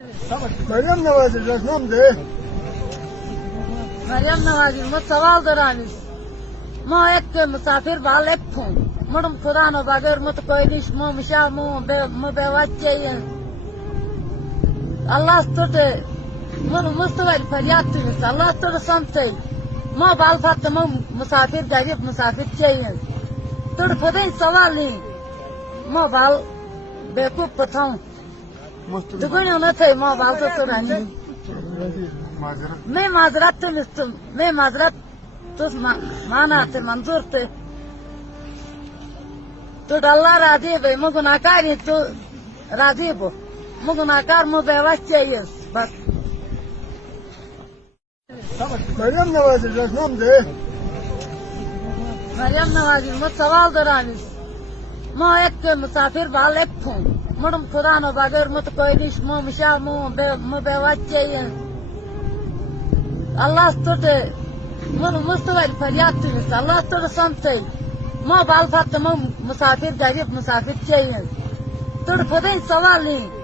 Meryem Navazi naam de. Maryam नवाजी मुझ सवाल दरानिस मो एक के मुसाफिर बाल एक थूं मुड़म खुदा न बगैर मुत कोई निश मो मिशा मो बेवच्चे अल्लाह तुटे मुन मुस्तवल फरियाद तुनिस अल्लाह तुटे समते मो बाल फत मो मुसाफिर गरीब मुसाफिर चाहिए तुट खुदा सवाल नहीं मो बाल बेकूफ पठाऊं दुगुनी न थे मो बाल तो रानी मैं माजरत मैं माजरत तो माना थे मंजूर थे तो अल्लाह राजी भाई मु गुनाहगार ही तो राजी बो मु गुनाहगार मु बेवश चाहिए बस Meryem Navazi naam de. Maryam नवाजी मुझ सवाल दरानिस मो एक के मुसाफिर बाल एक थूं मुड़म खुदा न बगैर मुत कोई निश मो मिशा मो बेवश चाहिए अल्लाह तुटे मुन मुस्तवल फरियाद तुनिस अल्लाह तुटे समते मो बाल फत मो मुसाफिर गरीब मुसाफिर चाहिए तुट खुदा सवाल नहीं